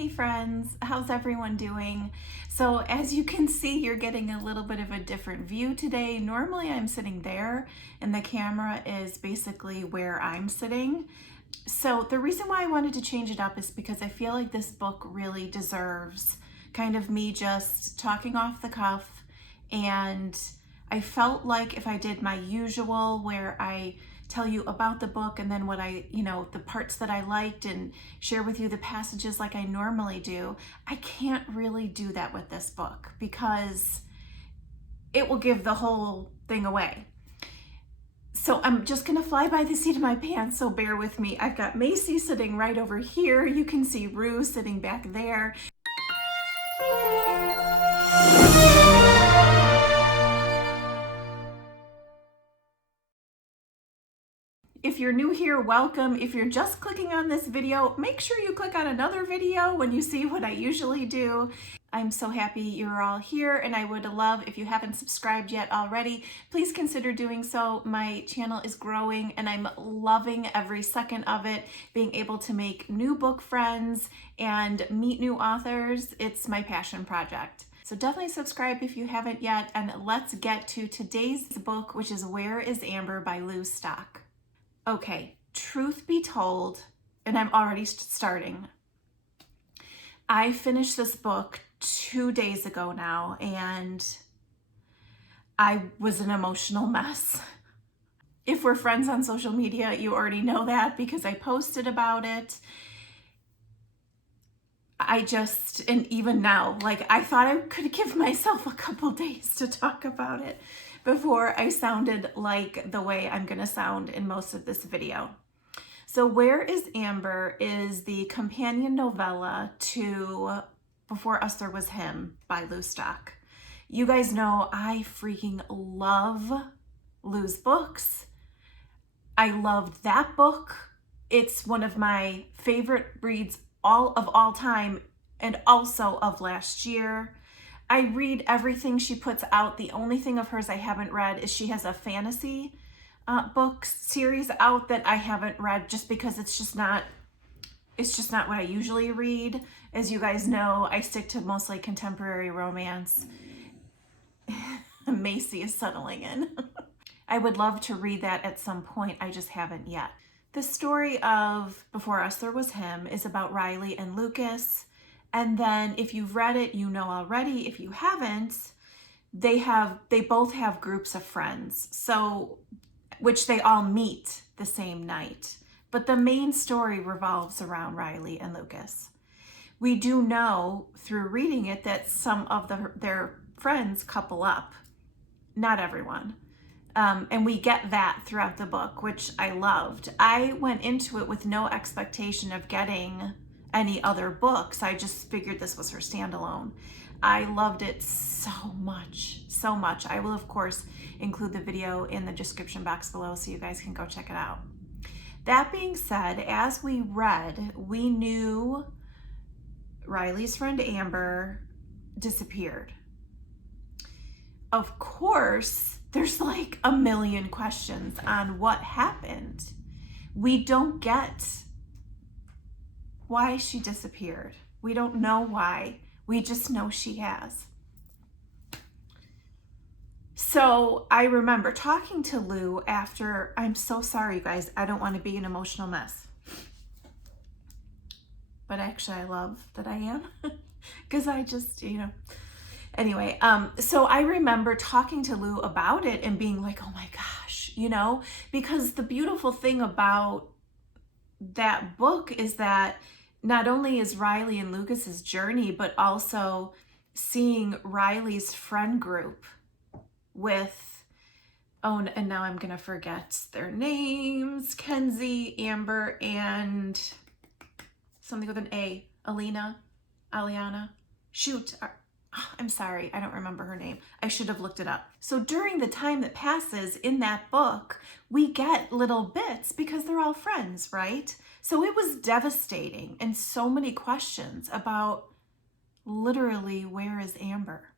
Hey friends, how's everyone doing? So as you can see, you're getting a little bit of a different view today. Normally I'm sitting there and the camera is basically where I'm sitting. So the reason why I wanted to change it up is because I feel like this book really deserves kind of me just talking off the cuff, and I felt like if I did my usual where I tell you about the book and then what the parts that I liked and share with you the passages like I normally do, I can't really do that with this book because it will give the whole thing away. So I'm just gonna fly by the seat of my pants, so bear with me. I've got Macy sitting right over here. You can see Rue sitting back there. If you're new here, welcome. If you're just clicking on this video, make sure you click on another video when you see what I usually do. I'm so happy you're all here, and I would love, if you haven't subscribed yet already, please consider doing so. My channel is growing and I'm loving every second of it, being able to make new book friends and meet new authors. It's my passion project. So definitely subscribe if you haven't yet, and let's get to today's book, which is Where is Amber by Lou Stock. Okay, truth be told, and I'm already starting, I finished this book 2 days ago now, and I was an emotional mess. If we're friends on social media, you already know that because I posted about it. And even now, I thought I could give myself a couple days to talk about it before I sounded like the way I'm gonna sound in most of this video. So Where is Amber is the companion novella to Before Us There Was Him by Lou Stock. You guys know I freaking love Lou's books. I loved that book. It's one of my favorite reads of all time, and also of last year. I read everything she puts out. The only thing of hers I haven't read is she has a fantasy book series out that I haven't read just because it's just not what I usually read. As you guys know, I stick to mostly contemporary romance. Macy is settling in. I would love to read that at some point. I just haven't yet. The story of Before Us There Was Him is about Riley and Lucas. And then if you've read it, you know already. If you haven't, they both have groups of friends, which they all meet the same night. But the main story revolves around Riley and Lucas. We do know through reading it that some of their friends couple up. Not everyone. And we get that throughout the book, which I loved. I went into it with no expectation of getting any other books. I just figured this was her standalone. I loved it so much, so much. I will, of course, include the video in the description box below so you guys can go check it out. That being said, as we read, we knew Riley's friend Amber disappeared. Of course, there's like a million questions on what happened. We don't get why she disappeared. We don't know why. We just know she has. So I remember talking to Lou after. I'm so sorry, you guys. I don't want to be an emotional mess. But actually, I love that I am. Because I just, Anyway, so I remember talking to Lou about it and being like, oh my gosh, because the beautiful thing about that book is that not only is Riley and Lucas's journey, but also seeing Riley's friend group with, and now I'm going to forget their names, Kenzie, Amber, and something with an A, Aliana. Shoot. I'm sorry, I don't remember her name. I should have looked it up. So during the time that passes in that book, we get little bits because they're all friends, right? So it was devastating, and so many questions about literally where is Amber?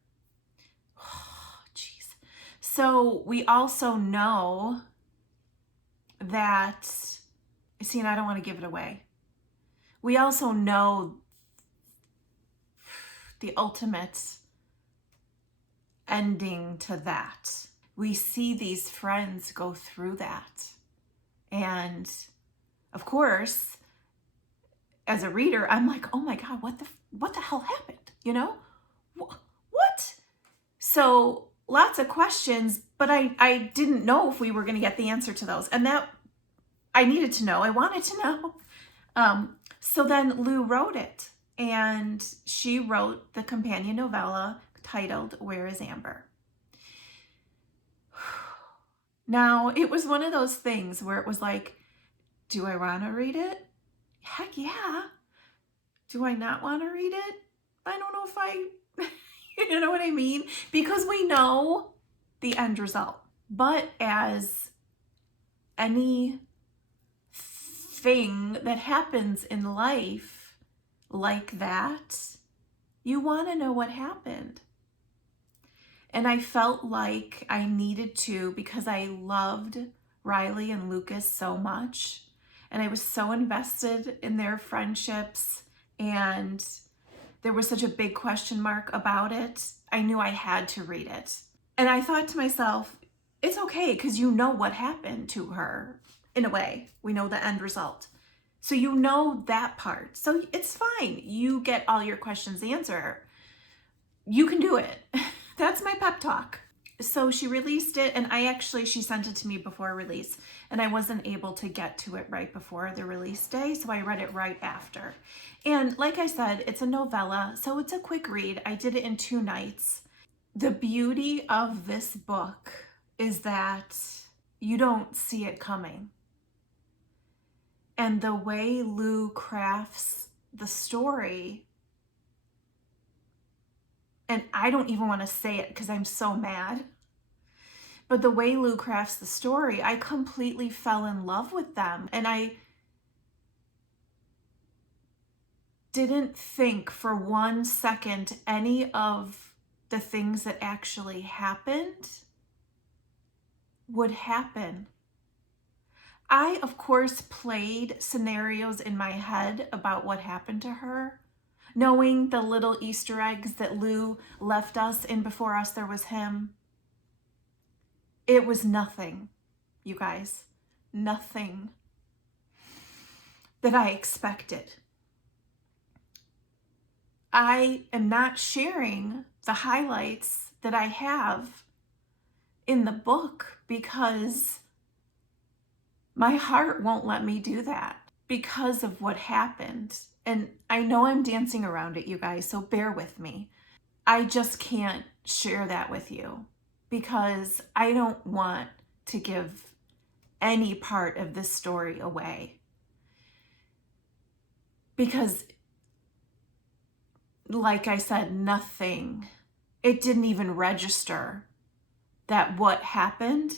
Oh, jeez. So we also know that, see, and I don't want to give it away. We also know the ultimate ending to that. We see these friends go through that. And of course, as a reader, I'm like, oh my God, what the hell happened? You know, what? So lots of questions, but I didn't know if we were going to get the answer to those. And that I needed to know. I wanted to know. So then Lou wrote it, and she wrote the companion novella titled Where is Amber? Now, it was one of those things where it was like, do I want to read it? Heck yeah. Do I not want to read it? I don't know if I, you know what I mean? Because we know the end result. But as any thing that happens in life like that, you want to know what happened. And I felt like I needed to, because I loved Riley and Lucas so much, and I was so invested in their friendships, and there was such a big question mark about it. I knew I had to read it. And I thought to myself, it's okay, because you know what happened to her. In a way, we know the end result. So you know that part. So it's fine. You get all your questions answered. You can do it. That's my pep talk. So she released it, and she sent it to me before release, and I wasn't able to get to it right before the release day, so I read it right after. And like I said, it's a novella, so it's a quick read. I did it in 2 nights. The beauty of this book is that you don't see it coming. And the way Lou crafts the story, and I don't even want to say it because I'm so mad, but the way Lou crafts the story, I completely fell in love with them. And I didn't think for 1 second any of the things that actually happened would happen. I, of course, played scenarios in my head about what happened to her, knowing the little Easter eggs that Lou left us in Before Us There Was Him. It was nothing, you guys, nothing that I expected. I am not sharing the highlights that I have in the book because my heart won't let me do that because of what happened. And I know I'm dancing around it, you guys, so bear with me. I just can't share that with you because I don't want to give any part of this story away. Because, like I said, nothing, it didn't even register that what happened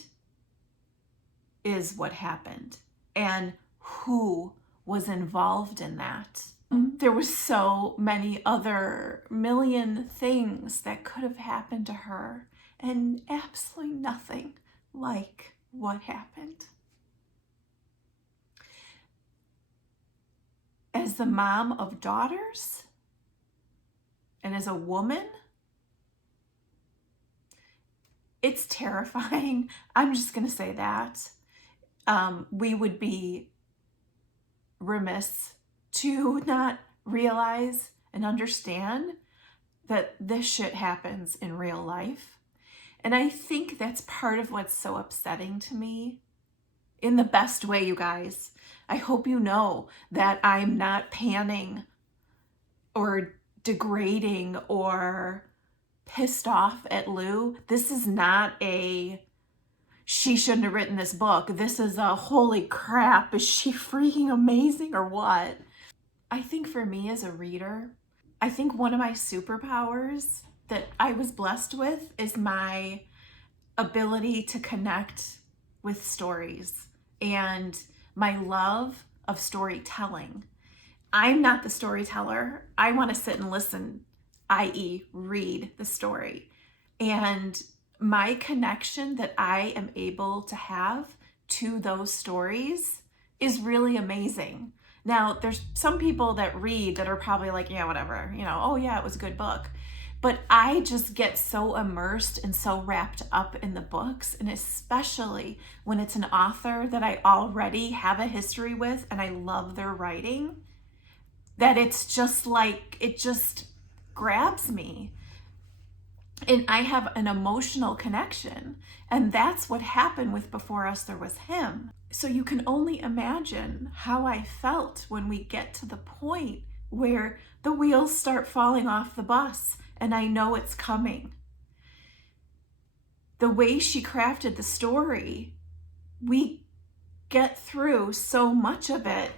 is what happened and who was involved in that. There was so many other million things that could have happened to her, and absolutely nothing like what happened. As the mom of daughters and as a woman, it's terrifying. I'm just going to say that. We would be remiss to not realize and understand that this shit happens in real life. And I think that's part of what's so upsetting to me, in the best way, you guys. I hope you know that I'm not panning or degrading or pissed off at Lou. This is not a she shouldn't have written this book. This is a holy crap, is she freaking amazing or what? I think for me as a reader, I think one of my superpowers that I was blessed with is my ability to connect with stories and my love of storytelling. I'm not the storyteller. I want to sit and listen, i.e., read the story. And my connection that I am able to have to those stories is really amazing. Now, there's some people that read that are probably like, yeah, whatever, you know, oh yeah, it was a good book. But I just get so immersed and so wrapped up in the books, and especially when it's an author that I already have a history with and I love their writing, that it's just like, it just grabs me. And I have an emotional connection. And that's what happened with Before Us There Was Him. So you can only imagine how I felt when we get to the point where the wheels start falling off the bus and I know it's coming. The way she crafted the story, we get through so much of it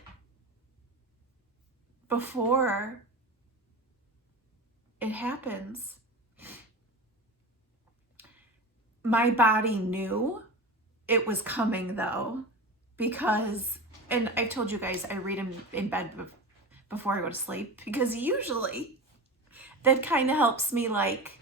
before it happens. My body knew it was coming though, because, and I told you guys, I read in bed before I go to sleep, because usually that kind of helps me like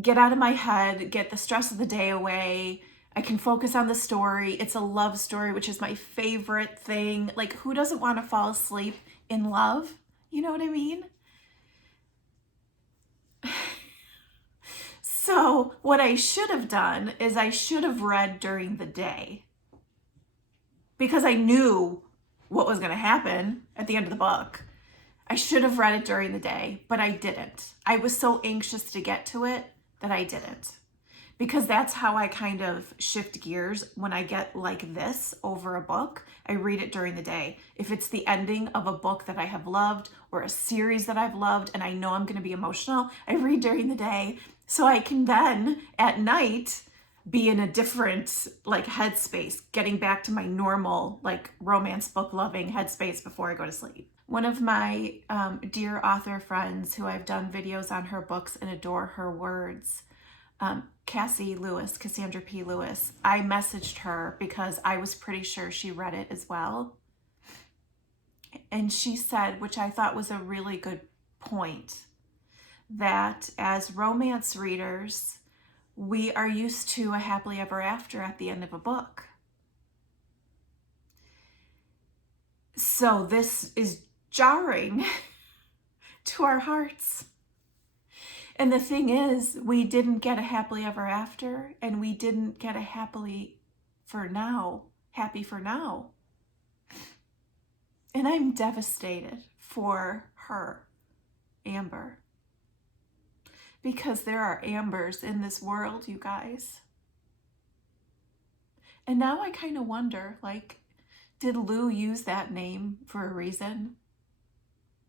get out of my head, get the stress of the day away. I can focus on the story. It's a love story, which is my favorite thing. Like, who doesn't want to fall asleep in love? You know what I mean? So what I should have done is I should have read during the day, because I knew what was going to happen at the end of the book. I should have read it during the day, but I didn't. I was so anxious to get to it that I didn't, because that's how I kind of shift gears when I get like this over a book. I read it during the day. If it's the ending of a book that I have loved or a series that I've loved and I know I'm going to be emotional, I read during the day so I can then at night be in a different like headspace, getting back to my normal like romance book loving headspace before I go to sleep. One of my dear author friends who I've done videos on her books and adore her words, Cassandra P. Lewis, I messaged her because I was pretty sure she read it as well. And she said, which I thought was a really good point, that as romance readers, we are used to a happily ever after at the end of a book. So this is jarring to our hearts. And the thing is, we didn't get a happily ever after, and we didn't get a happy for now. And I'm devastated for her, Amber. Because there are Ambers in this world, you guys. And now I kind of wonder, like, did Lou use that name for a reason?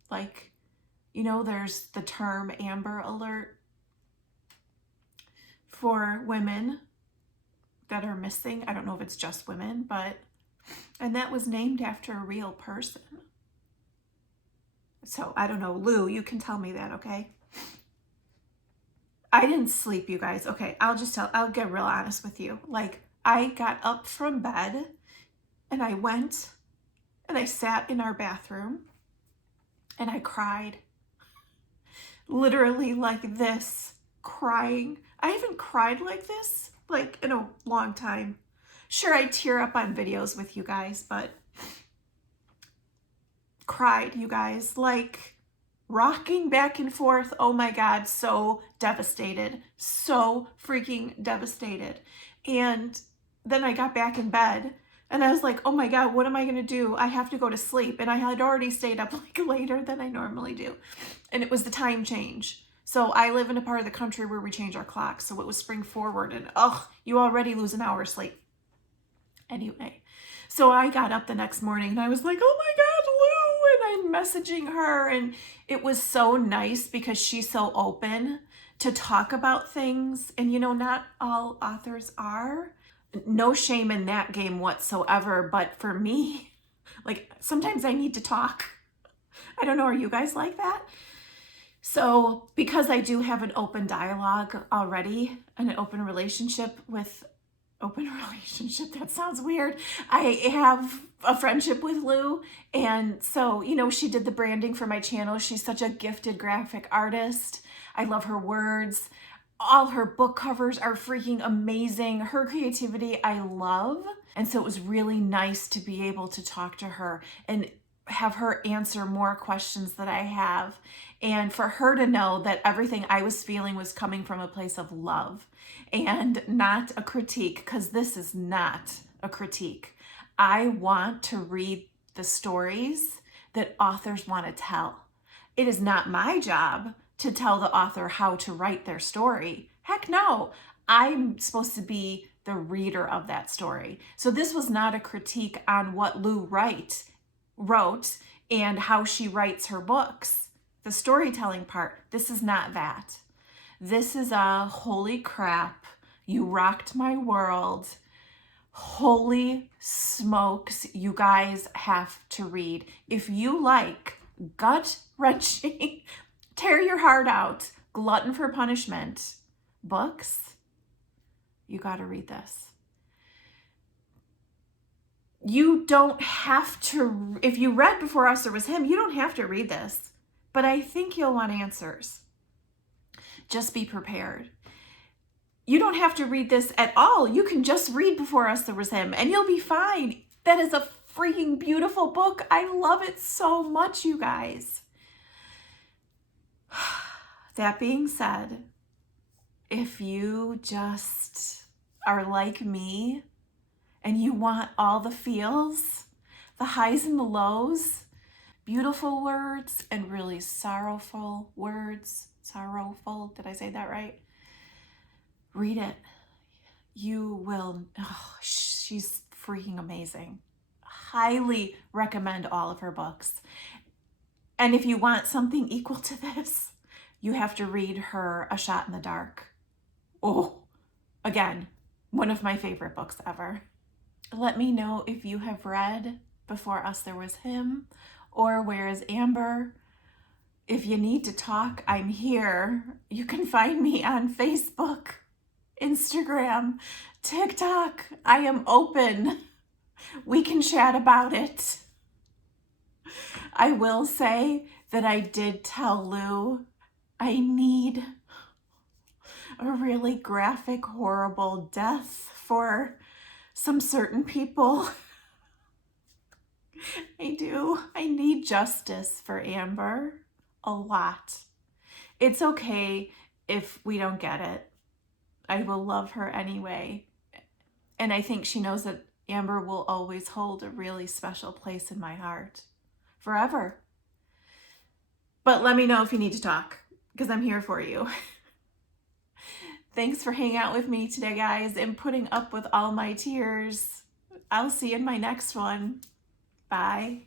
Like, you know, there's the term Amber Alert for women that are missing. I don't know if it's just women, but, and that was named after a real person. So I don't know, Lou, you can tell me that, okay? I didn't sleep, you guys. Okay, I'll get real honest with you. Like, I got up from bed and I went and I sat in our bathroom and I cried. Literally like this, crying. I haven't cried like this, like, in a long time. Sure, I tear up on videos with you guys, but cried, you guys, like, rocking back and forth. Oh my God, so devastated, so freaking devastated. And then I got back in bed and I was like, oh my God, what am I gonna do? I have to go to sleep. And I had already stayed up like later than I normally do. And it was the time change. So I live in a part of the country where we change our clocks. So it was spring forward and you already lose an hour of sleep. Anyway, so I got up the next morning and I was like, oh my God, Lou, and I'm messaging her. And it was so nice because she's so open to talk about things. And you know, not all authors are. No shame in that game whatsoever. But for me, like, sometimes I need to talk. I don't know, are you guys like that? So because I do have an open dialogue already, an open relationship, that sounds weird. I have a friendship with Lou. And so, you know, she did the branding for my channel. She's such a gifted graphic artist. I love her words. All her book covers are freaking amazing. Her creativity, I love. And so it was really nice to be able to talk to her. And have her answer more questions that I have, and for her to know that everything I was feeling was coming from a place of love and not a critique, because this is not a critique. I want to read the stories that authors want to tell. It is not my job to tell the author how to write their story. Heck no. I'm supposed to be the reader of that story. So this was not a critique on what Lou wrote and how she writes her books. The storytelling part, this is not that. This is a holy crap, you rocked my world. Holy smokes, you guys have to read. If you like gut-wrenching, tear your heart out, glutton for punishment books, you got to read this. You don't have to, if you read Before Us There Was Him, you don't have to read this, but I think you'll want answers. Just be prepared. You don't have to read this at all. You can just read Before Us There Was Him and you'll be fine. That is a freaking beautiful book. I love it so much, you guys. That being said, if you just are like me and you want all the feels, the highs and the lows, beautiful words and really sorrowful words, sorrowful, did I say that right? Read it. You will, oh, she's freaking amazing. Highly recommend all of her books. And if you want something equal to this, you have to read her A Shot in the Dark. Oh, again, one of my favorite books ever. Let me know if you have read Before Us There Was Him or Where is Amber. If you need to talk, I'm here. You can find me on Facebook, Instagram, TikTok. I am open. We can chat about it. I will say that I did tell Lou I need a really graphic, horrible death for some certain people. I do. I need justice for Amber. A lot. It's okay if we don't get it. I will love her anyway. And I think she knows that Amber will always hold a really special place in my heart. Forever. But let me know if you need to talk, because I'm here for you. Thanks for hanging out with me today, guys, and putting up with all my tears. I'll see you in my next one. Bye.